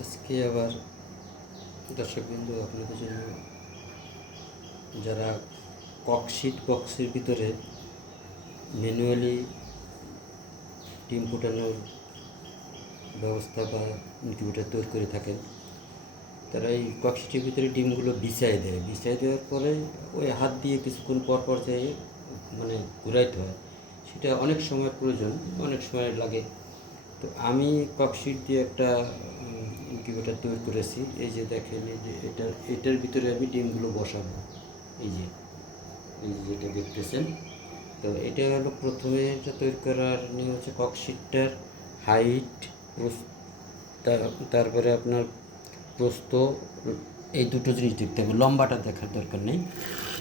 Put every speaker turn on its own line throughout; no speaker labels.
আজকে আবার দর্শকবিন্দু আপনাদের জন্য যারা ককশিট বক্সের ভিতরে ম্যানুয়ালি ডিম ফুটানোর ব্যবস্থা বা ইনকিউবেটার তৈরি করে থাকেন, তারা এই ককশিটের ভিতরে ডিমগুলো বিছাই দেয়। বিছাই দেওয়ার পরে ওই হাত দিয়ে কিছুক্ষণ পর পর যেয়ে মানে ঘুরাইতে হয়, সেটা অনেক সময় প্রয়োজন, অনেক সময় লাগে। তো আমি ককশিট দিয়ে একটা ইনকিউবেটার তৈরি করেছি। এই যে দেখেন, এই যে এটা এটার ভিতরে আমি ডিমগুলো বসাবো। এই যে, এই যেটা দেখতেছেন। তো এটা হলো প্রথমে এটা তৈরি করার, নিয়ে হচ্ছে ককশিটটার হাইট তারপরে আপনার প্রস্ত এই দুটো জিনিস দেখতে হবে। লম্বাটা দেখার দরকার নেই,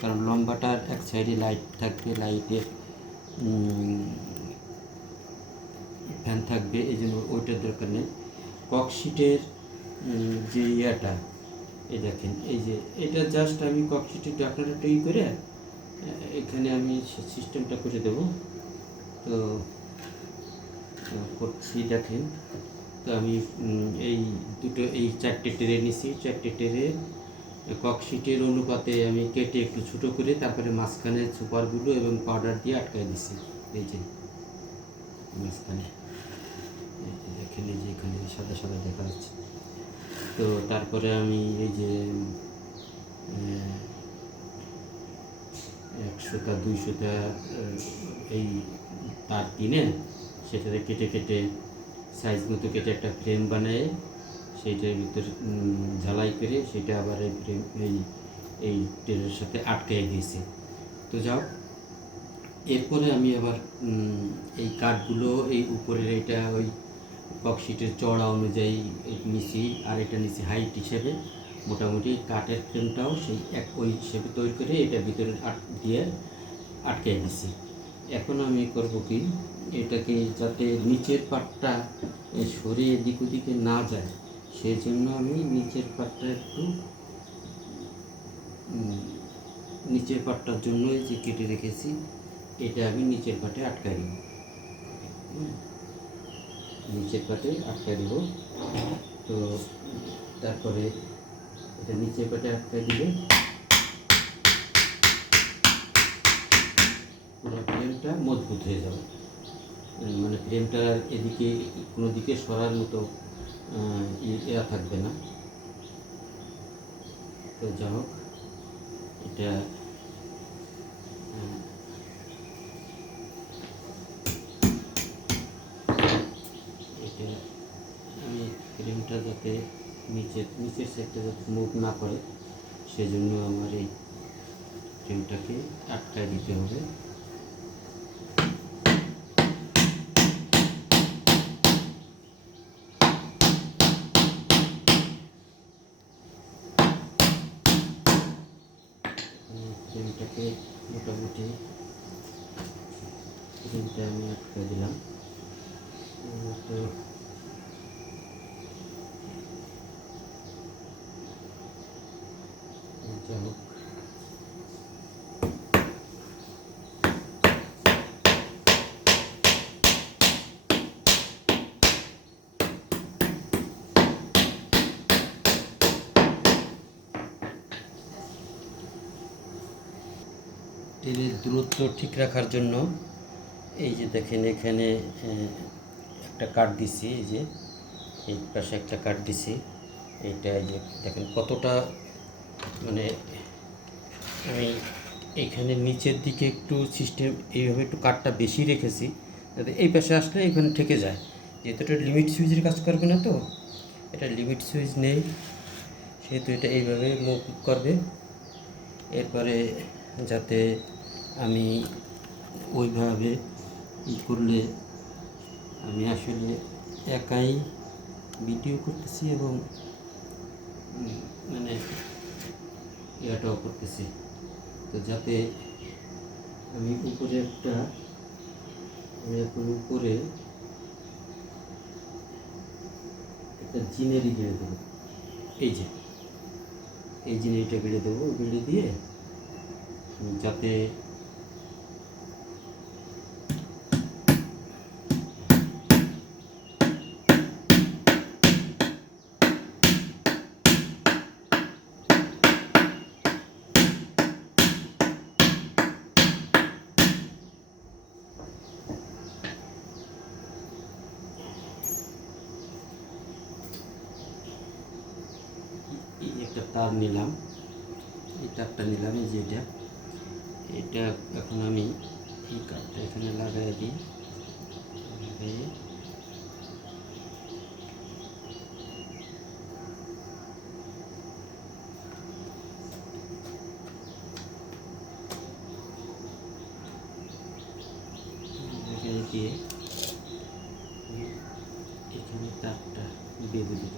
কারণ লম্বাটার এক সাইডে লাইট থাকবে লাইটের ফ্যান থাকবে, এই জন্য ওইটার দরকার নেই। ককশিটের যে ইয়াটা, এই দেখেন, এই যে, এটা জাস্ট আমি ককশিটের ডাকনাটা তৈরি করে এখানে আমি সিস্টেমটা করে দেব। তো করছি, দেখেন। তো আমি এই দুটো, এই চারটে ট্রে নিছি। চারটে ট্রে ককশিটের অনুপাতে আমি কেটে একটু ছোটো করে তারপরে মাঝখানে সুপারগুলো এবং পাউডার দিয়ে আটকায় দিছি। এই যে, মাঝখানে। দেখেন, এই যে এখানে সাদা সাদা দেখা যাচ্ছে। তো তারপরে আমি এই যে একশোটা, দুইশোটা এই তার কিনে সেটাতে কেটে কেটে সাইজ মতো কেটে একটা ফ্রেম বানিয়ে সেইটার ভিতর ঝালাই করে সেটা আবার এই ফ্রেম এই এই ট্রেনের সাথে আটকাই দিয়েছে। তো যাও, এরপরে আমি আবার এই কাঠগুলো এই উপরের এটা ওই বক্সিটের চড়া অনুযায়ী নিছি আর এটা নিছি হাইট হিসেবে মোটামুটি কাঠের ফ্রেমটাও সেই এক ওই হিসেবে তৈরি করে এটা ভিতরে আট দিয়ে আটকে দিছি এখন আমি করব কি এটাকে যাতে নিচের পাটটা এ, সরে এদিক ওদিকে না যায় সেই জন্য আমি নিচের পাটটা একটু নিচের পাটটার জন্য এই যে কেটে রেখেছি এটা আমি নিচের পাটে আটকাই হুম। নিচের পাটে আটকাই দেব। তো তারপরে এটা নিচের পাটে আটকাই দিলে ফ্রেমটা মজবুত হয়ে যাবে। মানে ফ্রেমটা এদিকে কোনো দিকে সরার মতো ইয়া থাকবে না। তো যা হোক, এটা আহ, এটা আমি ফ্রেমটা যাতে নিচের নিচের সাইডটা যাতে মুভ না করে, সেজন্য আমার এই ফ্রেমটাকে আটকায় দিতে হবে। ফ্রেমটাকে মোটামুটি ফ্রেমটা আমি আটকে দিলাম। তো যা হোক তেলের দূরত্ব ঠিক রাখার জন্য এই যে দেখেন এখানে একটা কাঠ দিছি, এই যে, এই পাশে একটা কাঠ দিছি, এইটা এই যে দেখেন কতটা মানে আমি এইখানে নিচের দিকে একটু সিস্টেম এইভাবে একটু কাঠটা বেশি রেখেছি, যাতে এই পাশে আসলে এখানে ঠেকে যায়। যেহেতু এটা লিমিট সুইচের কাজ করবে না তো, এটা লিমিট সুইচ নেই, সেহেতু এটা এইভাবে মুভ করবে। এরপরে যাতে আমি ওইভাবে ই করলে আমি আসলে একাই ভিডিও করতেছি এবং মানে ইয়াটাও করতেছি। তো যাতে আমি উপরে একটা আমি এখন উপরে একটা জিনেরই বেড়ে দেবো। এই যে। এই জিনেরিটা বেড়ে দেবো গেড়ে দিয়ে যাতে তার নিলাম। এই তারটা নিলাম, এই যে এটা। এখন আমি এই কাঠটা এখানে লাগাই দিই লাগিয়ে এখানে দিয়ে এখানে তারটা বেঁধে দেব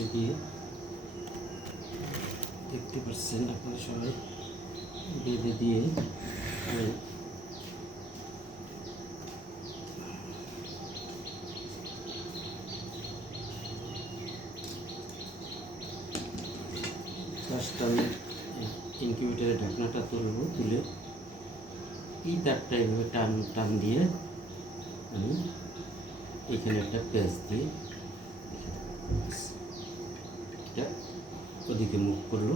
এটা দিয়ে দেখতে পাচ্ছেন আপনারা সবাই বেঁধে দিয়ে আমি ইনকিউবেটারের ঢাকনাটা তুলবো, তুলে এই তারটা এইভাবে টান টান দিয়ে আমি এখানে একটা পেঁচ দিয়ে ওদিকে মুখ করল।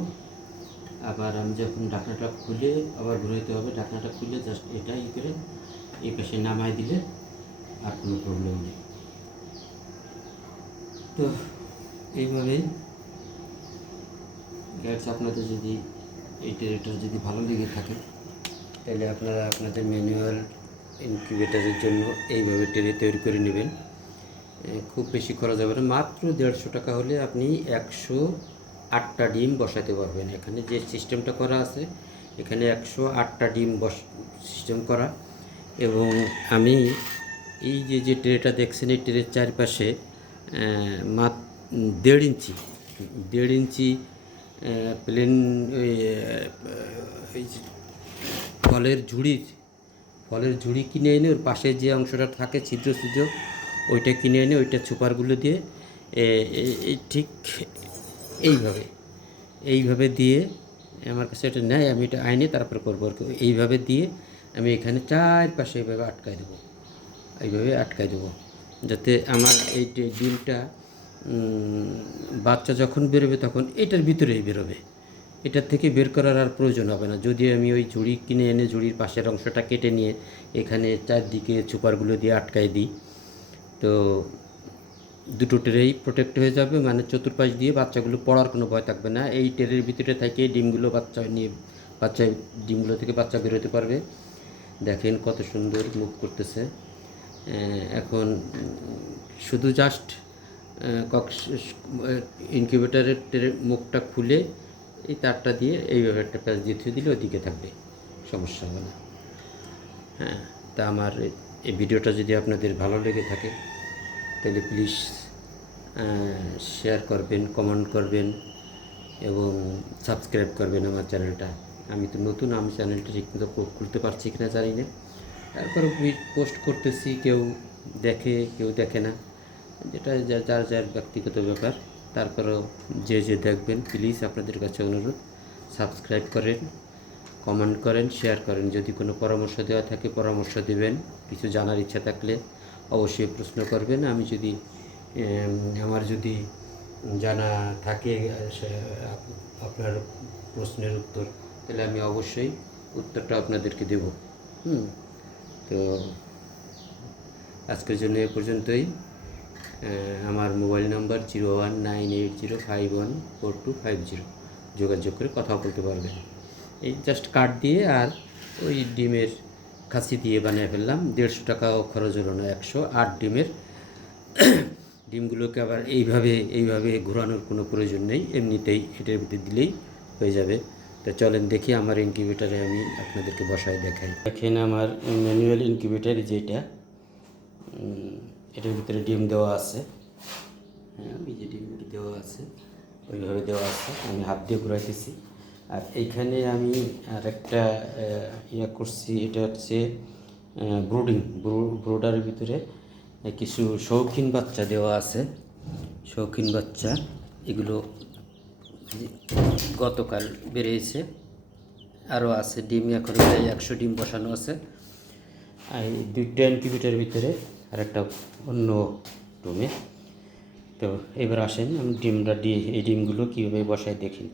আবার আমি যখন ঢাকনাটা খুলে আবার ঘুরাইতে হবে ঢাকনাটা খুলে জাস্ট এটা ই করে এই পাশে নামাই দিলে আর কোনো প্রবলেম নেই। তো এইভাবেই গ্যাস আপনাদের যদি এই টেরেটার যদি ভালো লেগে থাকে, তাহলে আপনারা আপনাদের ম্যানুয়াল ইনকিউবেটারের জন্য এইভাবে টেরে তৈরি করে নেবেন। খুব বেশি খরচ হবে না, মাত্র দেড়শো টাকা হলে আপনি একশো আটটা ডিম বসাতে পারবেন। এখানে যে সিস্টেমটা করা আছে, এখানে একশো আটটা ডিম বস, সিস্টেম করা। এবং আমি এই যে যে ট্রেটা দেখছেন, এই ট্রের চারপাশে মাত, দেড় ইঞ্চি দেড় ইঞ্চি প্লেন ফলের ঝুড়ির ফলের ঝুড়ি কিনে এনে ওর পাশে যে অংশটা থাকে, ছিদ্র ছিদ্র, ওইটা কিনে এনে ওইটা সুপারগুলো দিয়ে এই ঠিক এইভাবে এইভাবে দিয়ে আমার কাছে এটা নেয়, আমি এটা আইনে তারপরে করব আর। এইভাবে দিয়ে আমি এখানে চারপাশে এইভাবে আটকায় দেবো, এইভাবে আটকায় দেবো, যাতে আমার এই ডিমটা বাচ্চা যখন বেরোবে তখন এটার ভিতরেই বেরোবে এটার থেকে বের করার আর প্রয়োজন হবে না যদি আমি ওই ঝুড়ি কিনে এনে ঝুড়ির পাশের অংশটা কেটে নিয়ে এখানে চারদিকে সুপারগুলো দিয়ে আটকায় দিই, তো দুটো ট্রেই প্রোটেক্ট হয়ে যাবে মানে চতুর্পাশ দিয়ে বাচ্চাগুলো পড়ার কোনো ভয় থাকবে না। এই ট্রের ভিতরে থেকে ডিমগুলো বাচ্চা নিয়ে, বাচ্চা ডিমগুলো থেকে বাচ্চা বেরোতে পারবে। দেখেন কত সুন্দর মুখ করতেছে। এখন শুধু জাস্ট কক্স ইনকিউবেটারের ট্রে, মুখটা খুলে এই তারটা দিয়ে এইভাবে একটা প্যাচ দিয়ে দিলে ওদিকে থাকবে। সমস্যা হবে না। হ্যাঁ তা আমার এই ভিডিওটা যদি আপনাদের ভালো লেগে থাকে তাহলে প্লিজ শেয়ার করবেন কমেন্ট করবেন এবং সাবস্ক্রাইব করবেন আমার চ্যানেলটা আমি তো নতুন, আমি চ্যানেলটা ঠিকমতো খুলতে পারছি কিনা জানি না। তারপরে পোস্ট করতেছি, কেউ দেখে কেউ দেখে না। যেটা যার যার ব্যক্তিগত ব্যাপার, তারপরেও যে যে দেখবেন প্লিজ আপনাদের কাছে অনুরোধ সাবস্ক্রাইব করেন কমেন্ট করেন শেয়ার করেন। যদি কোনো পরামর্শ দেওয়া থাকে, পরামর্শ দেবেন। কিছু জানার ইচ্ছা থাকলে অবশ্যই প্রশ্ন করবেন। আমি যদি আমার যদি জানা থাকে আপনার প্রশ্নের উত্তর, তাহলে আমি অবশ্যই উত্তরটা আপনাদেরকে দেব। হুম? তো আজকের জন্য এ পর্যন্তই। আমার mobile number zero one nine eight zero five one four two five zero. যোগাযোগ করে কথা বলতে পারবেন। এই জাস্ট কার্ড দিয়ে আর ওই ডিমের খাসি দিয়ে বানিয়ে ফেললাম। দেড়শো টাকাও খরচ হলো না একশো। আট ডিমের ডিমগুলোকে আবার এইভাবে এইভাবে ঘোরানোর কোনো প্রয়োজন নেই। এমনিতেই এটার ভিতরে দিলেই হয়ে যাবে। তো চলেন দেখি আমার ইনকিউবেটারে আমি আপনাদেরকে বসায় দেখাই। দেখেন আমার ম্যানুয়াল ইনকিউবেটার যেটা এটার ভিতরে ডিম দেওয়া আছে। হ্যাঁ ওই যে ডিমগুলো দেওয়া আছে, ওইভাবে দেওয়া আছে। আমি হাত দিয়ে ঘুরাইতেছি। আর এইখানে আমি আর একটা ইয়া করছি, এটা হচ্ছে ব্রুডিং ব্রোডারের ভিতরে কিছু শৌখিন বাচ্চা দেওয়া আছে। শৌখিন বাচ্চা, এগুলো গতকাল বেরিয়েছে। আরও আছে ডিম, এখন প্রায় একশো ডিম বসানো আছে। আর দুইটা ইনকিউবেটারের ভিতরে আর একটা অন্য রুমে তো এবার আসেন, আমি ডিমটা দিয়ে, এই ডিমগুলো কীভাবে বসায় দেখি।